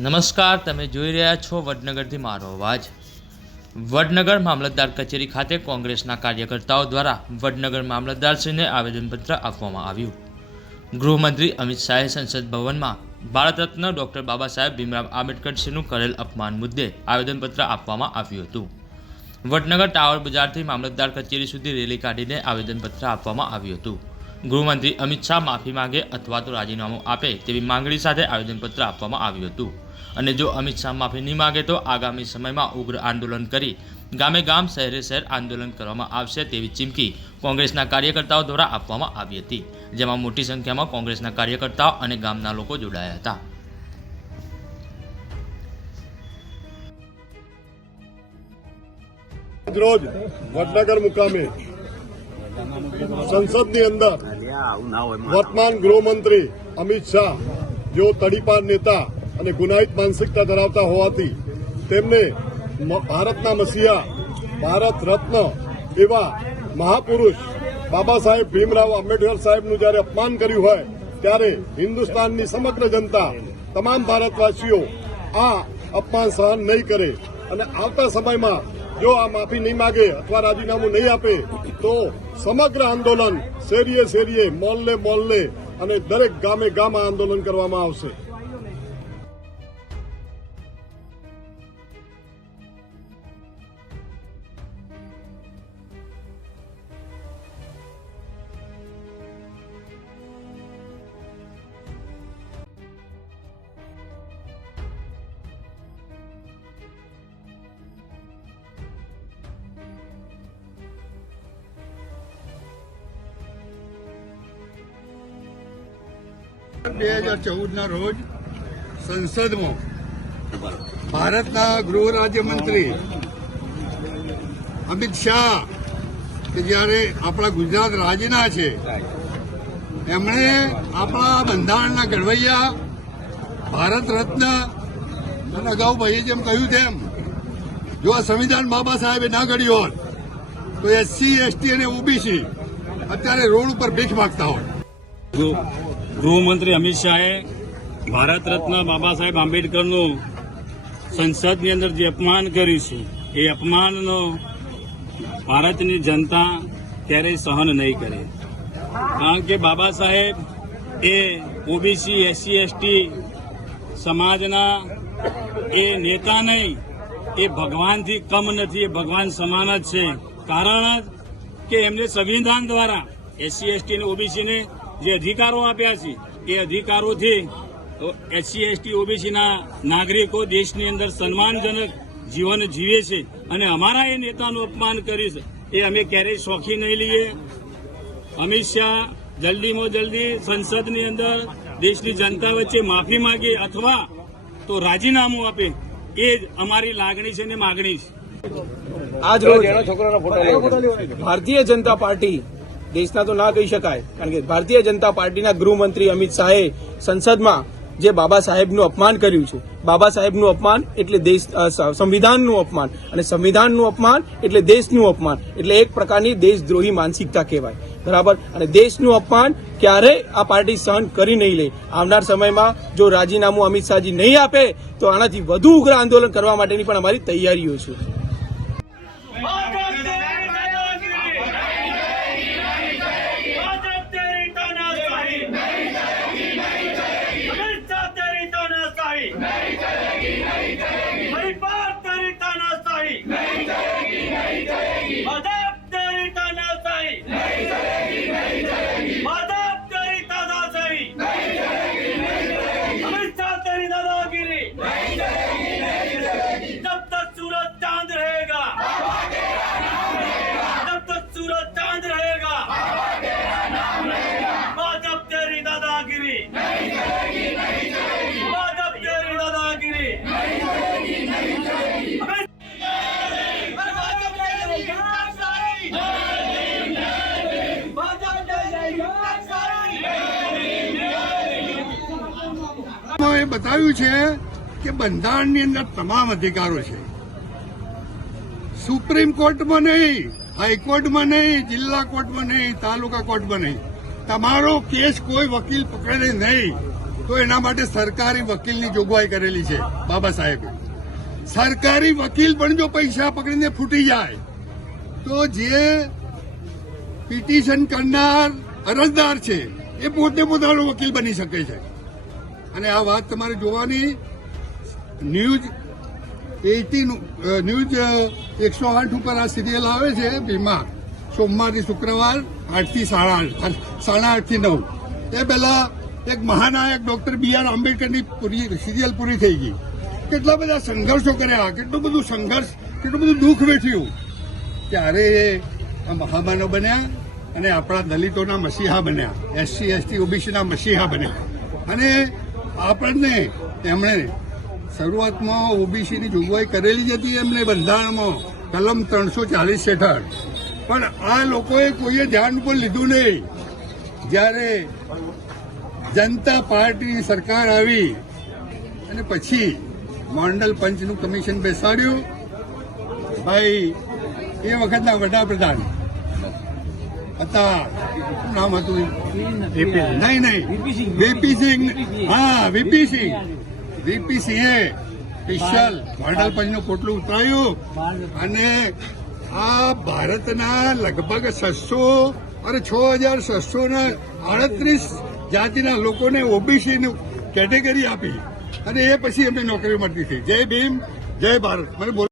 નમસ્કાર, તમે જોઈ રહ્યા છો વડનગરથી મારો અવાજ. વડનગર મામલતદાર કચેરી ખાતે કોંગ્રેસના કાર્યકર્તાઓ દ્વારા વડનગર મામલતદારશ્રીને આવેદનપત્ર આપવામાં આવ્યું. ગૃહમંત્રી અમિત શાહે સંસદ ભવનમાં ભારત રત્ન ડૉક્ટર બાબા સાહેબ ભીમરાવ આંબેડકરશ્રીનું કરેલ અપમાન મુદ્દે આવેદનપત્ર આપવામાં આવ્યું હતું. વડનગર ટાવર બજારથી મામલતદાર કચેરી સુધી રેલી કાઢીને આવેદનપત્ર આપવામાં આવ્યું હતું. ગૃહમંત્રી અમિત શાહ માફી માંગે અથવા તો રાજીનામું આપે તેવી માંગણી સાથે આવેદનપત્ર આપવામાં આવ્યું હતું. અને જો અમિત શાહ માફી નહીં માગે તો આગામી સમયમાં ઉગ્ર આંદોલન કરી ગામે ગામ, શહેરે શહેર આંદોલન કરવામાં આવશે તેવી ચીમકી કોંગ્રેસના કાર્યકર્તાઓ દ્વારા આપવામાં આવી હતી, જેમાં મોટી સંખ્યામાં કોંગ્રેસના કાર્યકર્તાઓ અને ગામના લોકો જોડાયા હતા. રોજ વડનગર મુકામે સંસદની અંદર વર્તમાન ગૃહમંત્રી અમિત શાહ, જેઓ તડીપાર નેતા અને ગુનાહિત માનસિકતા ધરાવતા હોવાથી તેમને ભારતના મસીહા, ભારત રત્ન એવા મહાપુરુષ બાબા સાહેબ ભીમરાવ આંબેડકર સાહેબનું જ્યારે અપમાન કર્યું હોય, ત્યારે હિન્દુસ્તાનની સમગ્ર જનતા, તમામ ભારતવાસીઓ આ અપમાન સહન નહીં કરે. અને આવતા સમયમાં જો આ માફી નહીં માગે, અથવા રાજીનામું નહીં આપે, તો સમગ્ર આંદોલન શેરીએ શેરીએ મોલ્લે મોલ્લે અને દરેક ગામે ગામ આંદોલન કરવામાં આવશે. બે હજાર ચૌદના રોજ સંસદમાં ભારતના ગૃહ રાજ્યમંત્રી અમિત શાહ, કે જ્યારે આપણા ગુજરાત રાજ્યના છે, એમણે આપણા બંધારણના ઘડવૈયા, ભારત રત્ન અને અગાઉ ભાઈએ જેમ કહ્યું તેમ, જો આ સંવિધાન બાબા સાહેબે ના ઘડ્યું હોત, તો એસસી, એસટી અને ઓબીસી અત્યારે રોડ ઉપર ભીખ માગતા હોય ગૃહમંત્રી અમિત શાહે ભારત રત્ન બાબા સાહેબ આંબેડકરનું સંસદની અંદર જે અપમાન કર્યું છે, એ અપમાનનો ભારતની જનતા ક્યારેય સહન નહીં કરે. કારણ કે બાબા સાહેબ એ ઓબીસી, એસસી, એસટી સમાજના એ નેતા નહીં, એ ભગવાનથી કમ નથી, એ ભગવાન સમાન જ છે. કારણ કે એમને સંવિધાન દ્વારા એસસી, એસટી અને ઓબીસીને જે અધિકારો આપ્યા છે, એ અધિકારોથી એસસી, એસટી, ઓબીસીના નાગરિકો દેશની અંદર સન્માનજનક જીવન જીવે છે અને અમારા એ નેતાનું અપમાન કર્યું છે એ અમે ક્યારેય શોખી નહીં લઈએ. અમિત શાહ જલ્દીમાં જલ્દી સંસદની અંદર દેશની જનતા વચ્ચે માફી માંગે અથવા તો રાજીનામું આપે, એ જ અમારી લાગણી છે ને માગણી છે. આજ રોજ ભારતીય જનતા પાર્ટી દેશના તો ના કહી શકાય. કારણ કે ભારતીય જનતા પાર્ટીના ગૃહમંત્રી અમિત શાહે સંસદમાં જે બાબા સાહેબનું અપમાન કર્યું છે. બાબા સાહેબનું અપમાન એટલે દેશ સંવિધાનનું અપમાન. અને સંવિધાનનું અપમાન એટલે દેશનું અપમાન. એટલે એક પ્રકારની દેશદ્રોહી માનસિકતા કહેવાય. બરાબર? અને દેશનું અપમાન ક્યારેય આ પાર્ટી સહન કરી નહીં લે. આવનાર સમયમાં જો રાજીનામું અમિત શાહજી નહીં આપે, તો આનાથી વધુ ઉગ્ર આંદોલન કરવા માટેની પણ અમારી તૈયારીઓ છે. બતાવ્યું છે કે બંધારણની અંદર તમામ અધિકારો છે. સુપ્રીમ કોર્ટમાં નહીં, હાઈકોર્ટમાં નહીં, જિલ્લા કોર્ટમાં નહીં, તાલુકા કોર્ટમાં નહીં. તમારો કેસ કોઈ વકીલ પકડે નહીં, તો એના માટે સરકારી વકીલની જોગવાઈ કરેલી છે, બાબા સાહેબે. સરકારી વકીલ પણ જો પૈસા પકડીને ફૂટી જાય, તો જે પિટિશન કરનાર અરજદાર છે, એ પોતે પોતાનો વકીલ બની શકે છે. અને આ વાત તમારે જોવાની ન્યૂઝ એટીન ન્યૂઝ એકસો આઠ ઉપર આ સિરિયલ આવે છે ભીમા. સોમવારથી શુક્રવાર આઠથી સાડા આઠ સાડા આઠથી નવ. એ પહેલા એક મહાનાયક ડોક્ટર બી આર આંબેડકરની પૂરી સિરિયલ પૂરી થઈ ગઈ. કેટલા બધા સંઘર્ષો કર્યા, કેટલું બધું સંઘર્ષ, કેટલું બધું દુઃખ વેઠ્યું. ત્યારે એ આ મહામાનવ બન્યા અને આપણા દલિતોના મસીહા બન્યા, એસસી, એસટી, ઓબીસીના મસીહા બન્યા. અને આપણને એમણે શરૂઆતમાં ઓબીસીની જોગવાઈ કરેલી જ હતી એમને બંધારણમાં, કલમ ત્રણસો ચાલીસ હેઠળ. પણ આ લોકોએ કોઈએ ધ્યાન ઉપર લીધું નહીં. જ્યારે જનતા પાર્ટીની સરકાર આવી અને પછી મોન્ડલ પંચનું કમિશન બેસાડ્યું, ભાઈ, એ વખતના વડાપ્રધાન હતા. શું નામ હતું નહીં નહીં. વીપીસિંહ હા વીપીસિંહ વીપીસિંહે સ્પેશિયલ મોડલ પંચનું પોટલું ઉતરાયું. અને આ ભારતના લગભગ છસો અને છ હજાર છસો ના આડત્રીસ જાતિના લોકોને ઓબીસી કેટેગરી આપી. અને એ પછી એમને નોકરી મળતી હતી જય ભીમ જય ભારત. મને બોલ.